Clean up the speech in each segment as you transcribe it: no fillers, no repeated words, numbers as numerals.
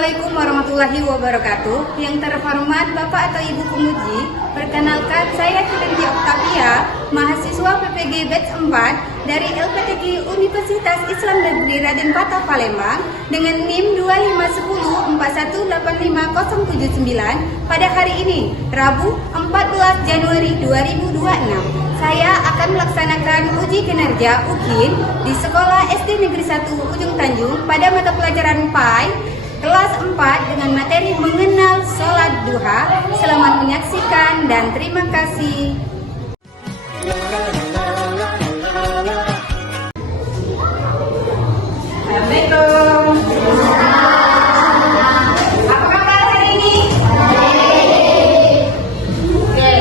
Assalamualaikum warahmatullahi wabarakatuh. Yang terhormat Bapak atau Ibu Penguji, perkenalkan saya Fidendi Oktavia, mahasiswa PPG Batch 4 dari LPTG Universitas Islam Negeri Raden Patah Palembang dengan NIM 251818509 pada hari ini, Rabu 14 Januari 2026. Saya akan melaksanakan uji kinerja UKIN di Sekolah SD Negeri 1 Ujung Tanjung pada mata pelajaran PAI kelas 4 dengan materi mengenal sholat duha. Selamat menyaksikan dan terima kasih. Assalamualaikum. Apa kabar hari ini? Oke,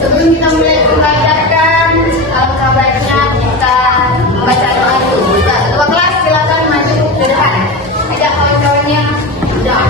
sebelum kita mulai belajarkan, alangkah baiknya kita membaca doa dulu. Ketua kelas silakan maju ke depan. Ajak kawan-kawannya. Berdoa.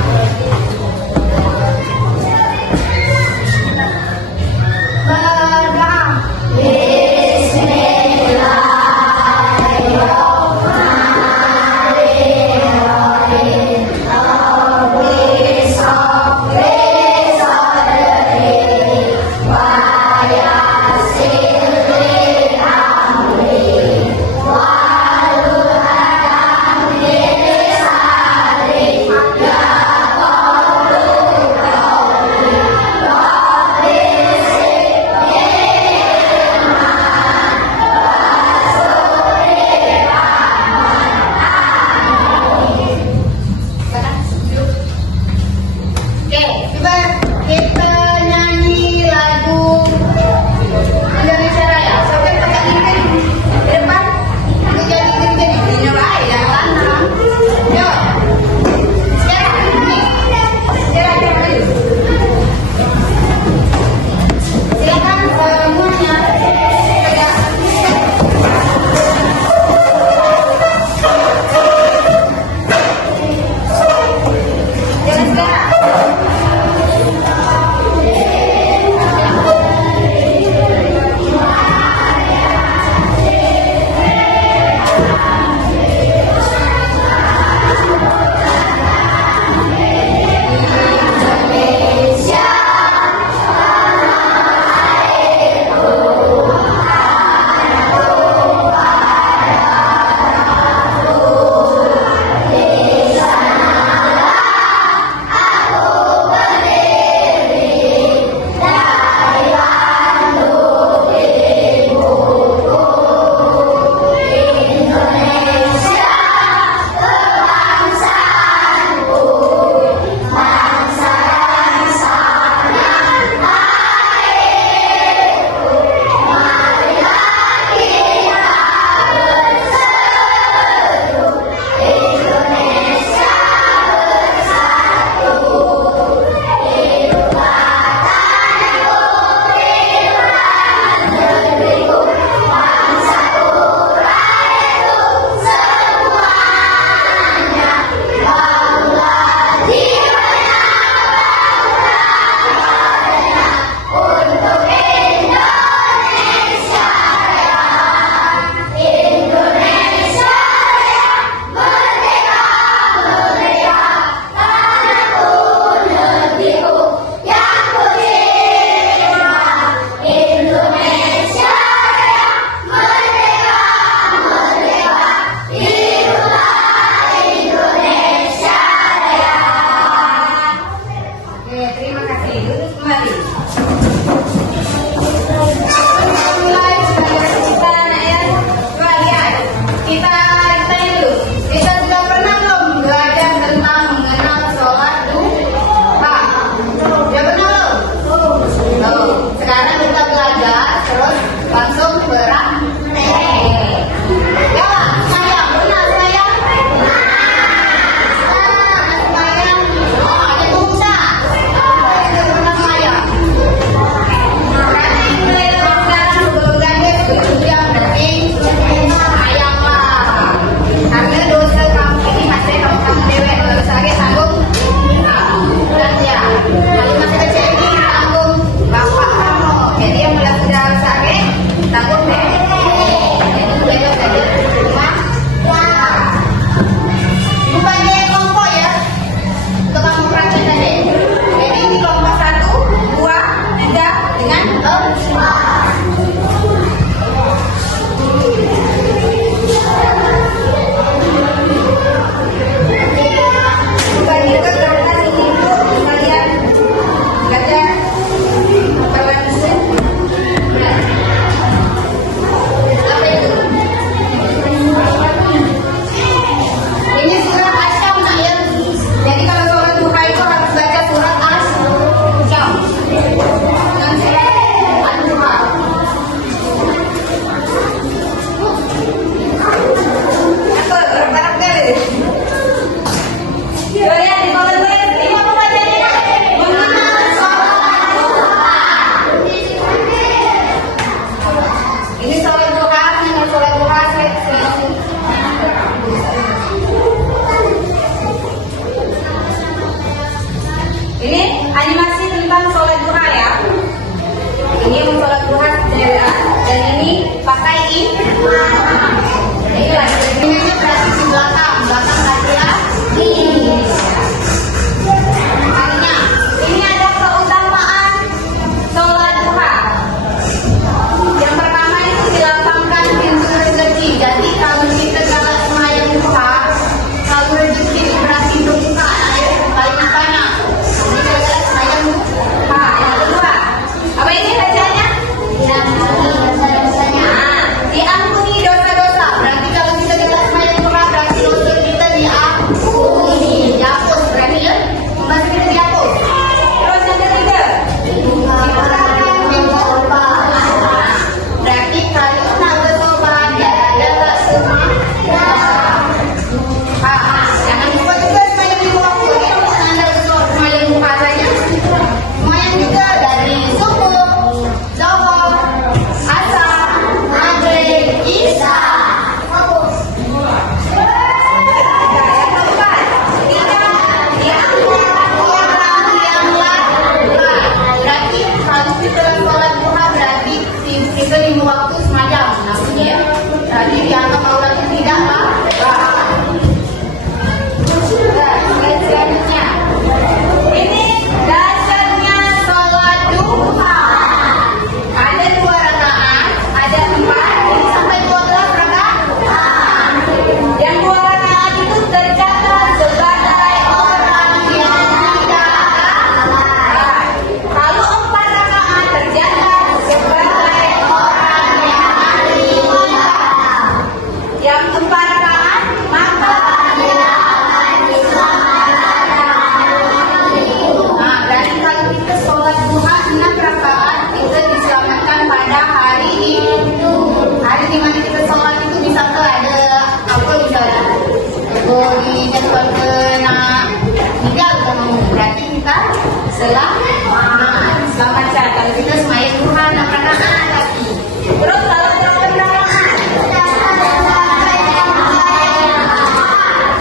Selamat kalau kita sembahyang duha 6 rakaat lagi. Terus kalau berapa rakaat?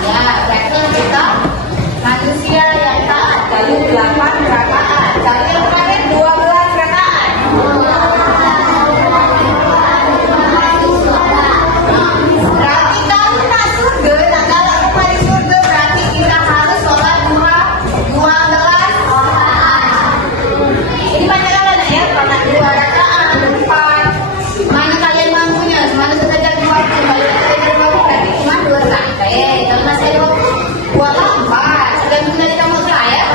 Ya, berarti kita manusia yang taat kalau 8 rakaat. Kalau yang terakhir 12 rakaat. Berarti kalau nak surga, nak galak kepada surga, berarti kita harus sholat duha 12 rakaat. Ini banyak lah ya, karena 2 rakaat, 4. Mana kalian mampunya? Semalam kita jadi 2 itu. Kalau kita jadi 2 berarti cuma 2 rakaat. Kalau masih ada 4. Tergantung dari kamu ya.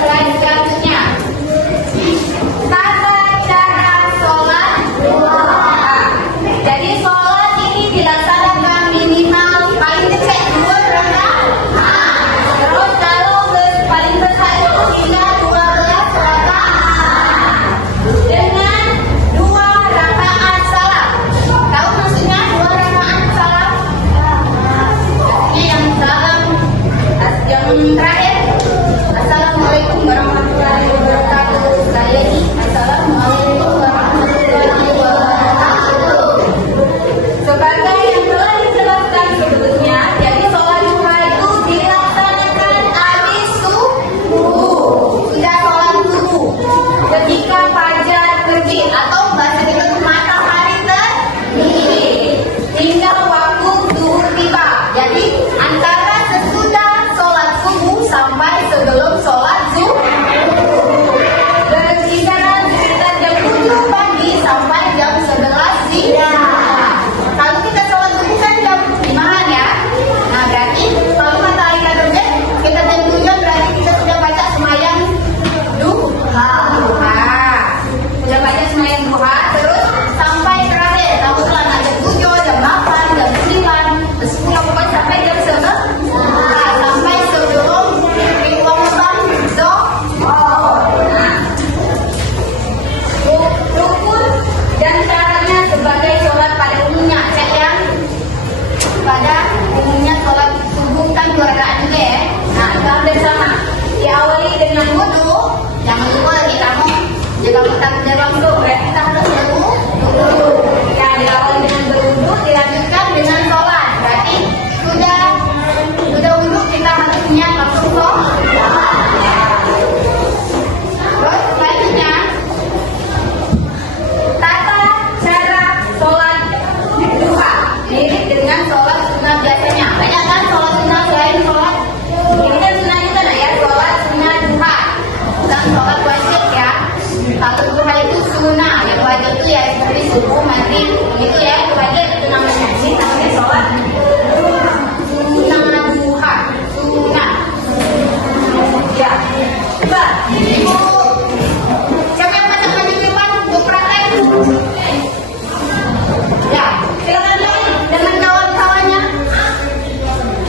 Selain selanjutnya, tata cara sholat duha. Jadi sholat ini dilaksanakan minimal paling kecil 2 rakaat. Terus kalau paling besar itu hingga 12 rakaat dengan 2 rakaat salam. Tahu maksudnya 2 rakaat salam? Ini yang salam yang terakhir. Assalamualaikum warahmatullahi wabarakatuh. Sekali lagi, Assalamualaikum warahmatullahi wabarakatuh. Sebagai yang telah dijelaskan sebelumnya, jadi sholat duha itu dilaksanakan habis subuh. Sudah sholat subuh ketika fajar terbit atau bahasa kita itu matahari terbit hingga waktu zuhur tiba. Jadi antara sesudah sholat subuh sampai sebelum sholat zuhur berkisaran sekitar jam 7 pagi sampai jam 11 siang. Kalau kita sholat subuh kan jam 5-an ya. Nah berarti kalau matahari terbit kita jam 7 berarti kita sudah baca sembahyang duha. Sudah baca sembahyang duha terus sampai terakhir. Tahu lah jam 7, jam 8, jam 9, 10 pokoknya sampai jam 11. Sampai sebelum Ramadan zuhur. Rukun dan syaratnya sebagai sholat pada umumnya. Cek yang pada umumnya sholat subuh kan 2 rakaat juga ya. Nah kita ambil sama. Diawali dengan wudu. Jangan lupa lagi kamu jaga mutak dalam wudu. Kita harus berwudu. Ya diawali dengan berwudu, dilanjutkan dengan sholat. Berarti sudah wudu kita harus niat langsung sholat. Terus selanjutnya tata cara sholat duha mirip dengan sholat sunnah biasanya. Banyak kan sholat sunnah selain sholat ini kan sunnah juga ya, sholat sunnah duha bukan sholat wajib ya. Kalau duha itu sunnah, yang wajib itu ya seperti subuh, maghrib itu ya wajib, itu namanya. Ini namanya sholat sunnah duha, sunnah. Ya, coba ibu siapa yang masak maju ke depan untuk praktek? Ya, silakan lagi dengan kawan-kawannya.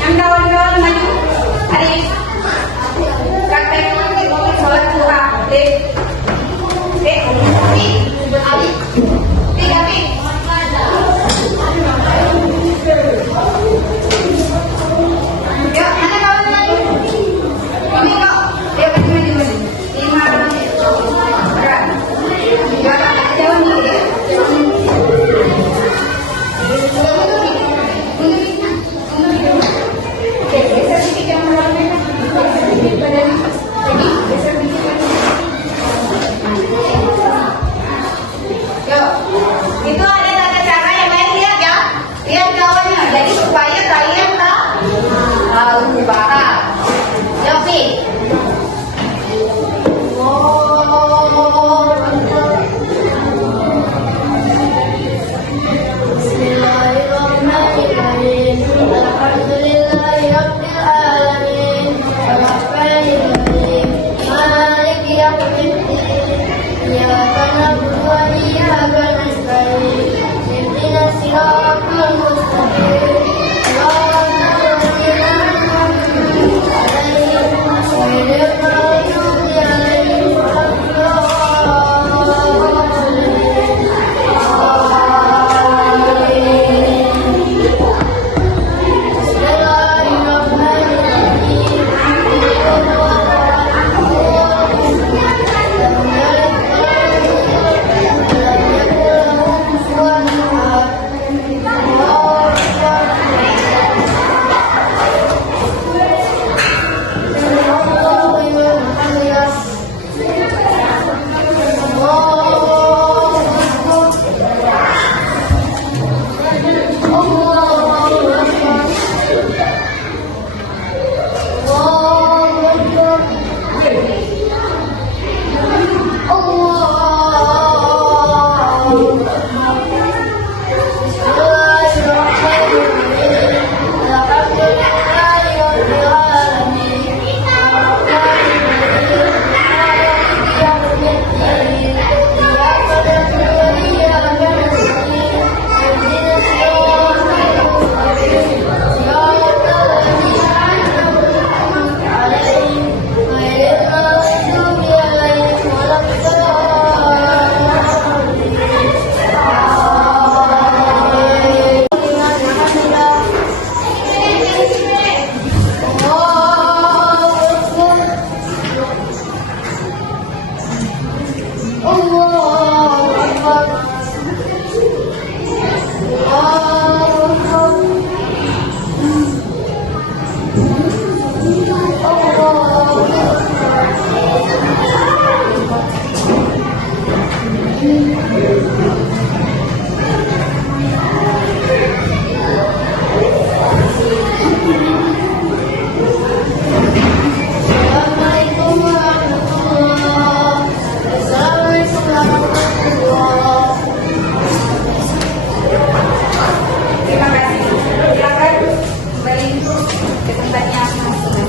Yang kawan-kawan maju. Adik, praktek sholat duha. Yuk, mana kawan lagi? Ini kok, dia maju. 5 berat. Gak ada jauh nih ya. Oke, geser sedikit yang merah-merah. Geser sedikit badannya. Jadi, geser sedikit lagi. Yuk, itu ada tata cara yang lain, lihat ya. Lihat kawannya. Jadi supaya kalian tahu paham. Yuk, Pi. Bismillahirrahmanirrahim. Alhamdulillahirabbil alamin. Arrahmanirrahim. Maliki yaumiddin. Iyyaka na'budu wa iyyaka nasta'in. Ihdinas siratal mustaqim. ke tempatnya masing-masing.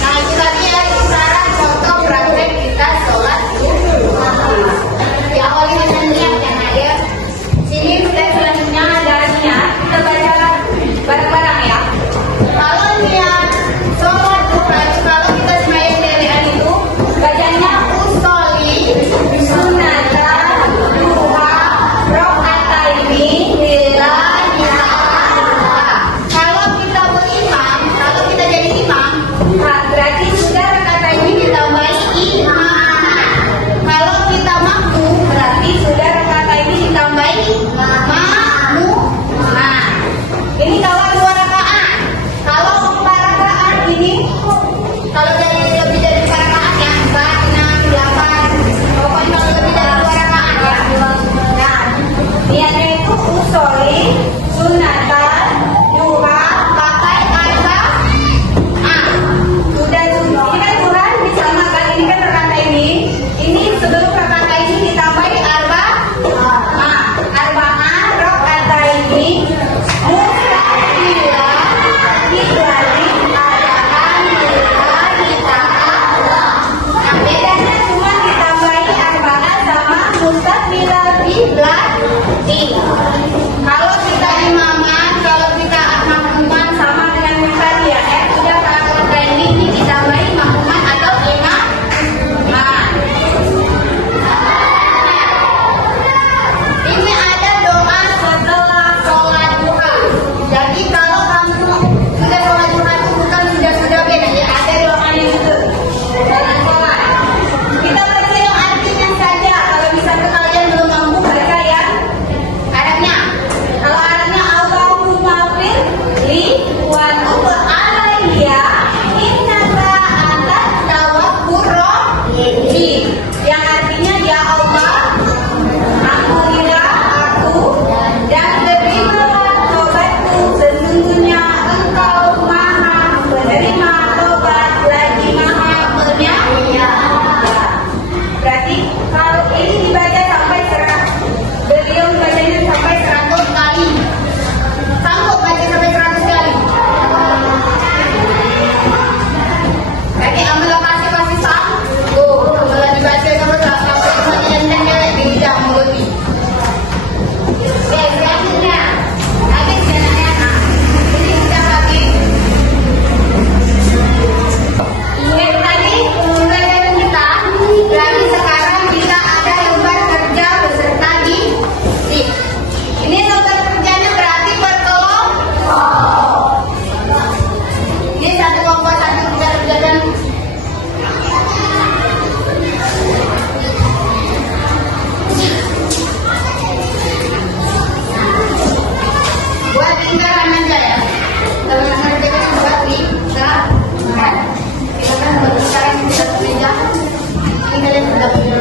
Nah, itu tadi ya cara contoh praktek kita sholat duha. Diawali dengan niat ya, Nak ya. Sini step selanjutnya adalah niat. Kita baca bareng-bareng ya. Kalau niat sholat duha itu kalau kita sembahyang delean itu bacanya usolli Sunatan duha rakaataini lillahi ta'ala. Kalau kita berimam, kalau kita jadi imam, Berarti sudah rakaat ini ditambahi imam. Kalau kita makmum, berarti sudah rakaat ini ditambahi makmum. Nah, ini kalau 2 rakaat. Kalau 4 rakaat ini Kalau dari lebih dari 4 rakaat ya, 4, 6, 8. Pokoknya kalau lebih dari 2 rakaat ya. nah, niatnya itu usolli sunatan duha Pakai arba. sudah ini kan duha disamakan ini kan rakaat ini sebelum rakaat ini ditambahi arba arba'ah rakaataini mustaqbilah kiblati ara'an lillahi ta'ala. Nah, bedanya cuma ditambahi arba'ah sama mustaqbilah kiblat. Kalau kita imaman, kalau kita makmuman Sama dengan yang tadi ya, sudah rakaat ini ditambahi makmuman atau imam. nah, Ini ada doa setelah sholat duha. Jadi kalau kamu sudah sholat duha itu bukan sudah beda ya. Ada doanya itu. jangan sholat. Kita baca yang artinya saja. Kalau misalnya kalian belum mampu baca ya Arabnya. kalau Arabnya Allahumma firli wa tub alayya innaka antat tawwabur rahim. Yang artinya ya Allah, ampunilah aku dan terimalah tobatku, sesungguhnya Engkau Maha penerima tobat lagi Maha penyayang. Berarti kalau ini dibaca sampai beliau bacanya sampai 100 kali. Sanggup baca sampai 100 kali. Berarti amal pasti sanggup. Kalau dibaca sampai sampai di lidah mulutnya. Oke, selanjutnya. Lagi anak-anak. Ini kita lagi. Ingat tadi Pembelajaran kita lagi sekarang kita ada lembar kerja beserta didik. Ini lembar kerjanya berarti berkelompok. Ini satu kelompok satu kita kerjakan. Buat lingkaran aja ya. Teman-teman kerjakan buat lingkaran. Kita kan buat lingkaran kita kerja. Ini kalian sudah punya.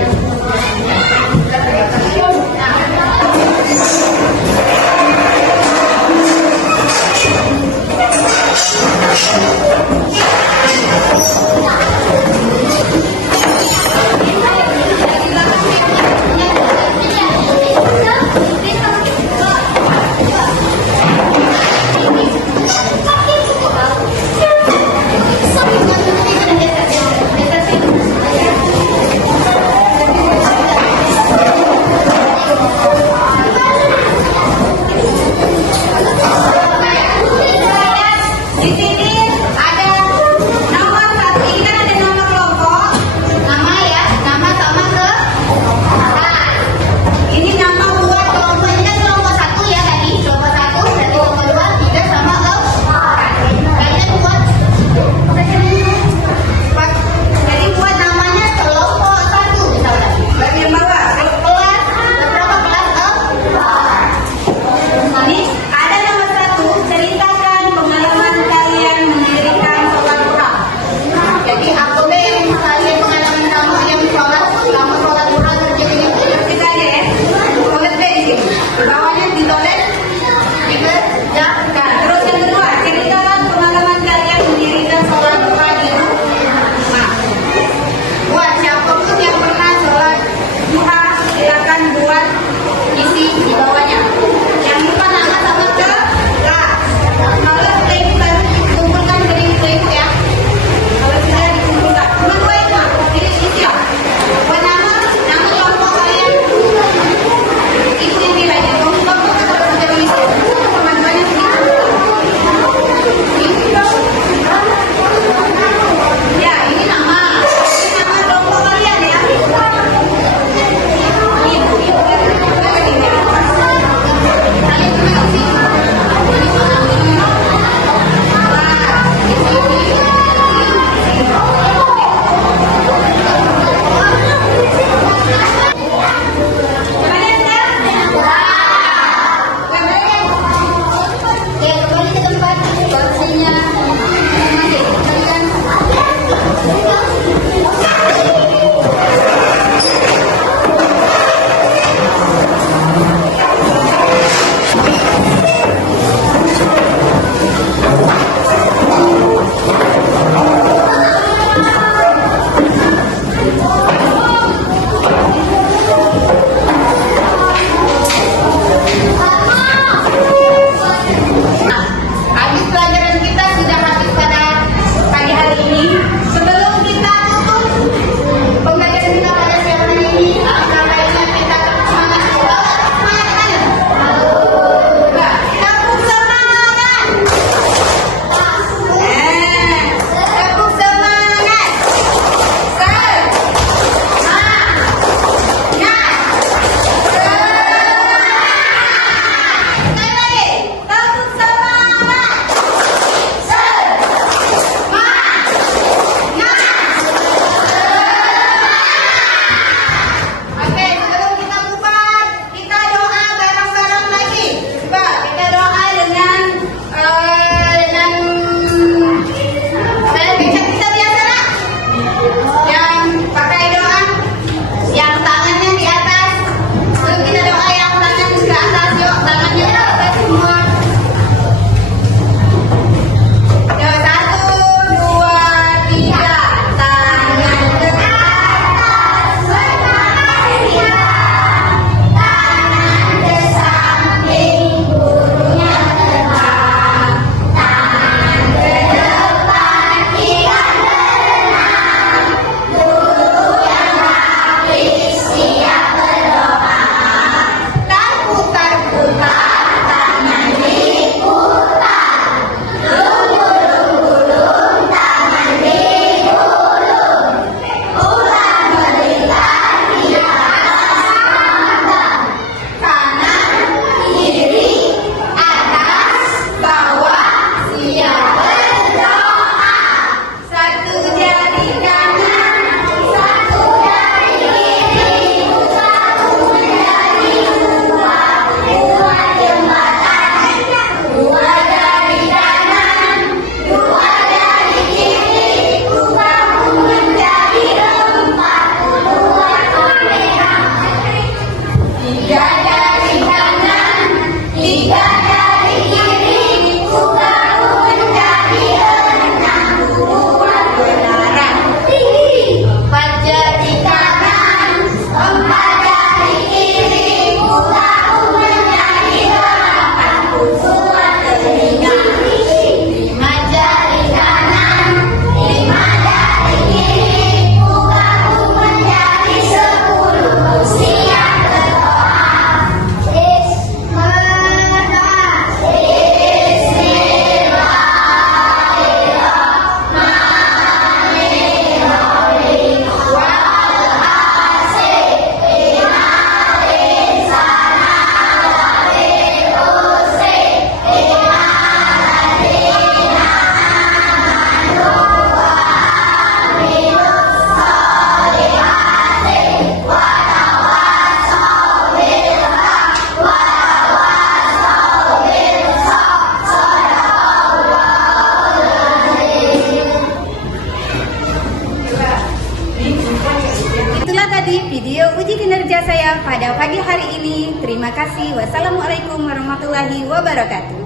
saja pada pagi hari ini. Terima kasih. Wassalamualaikum warahmatullahi wabarakatuh.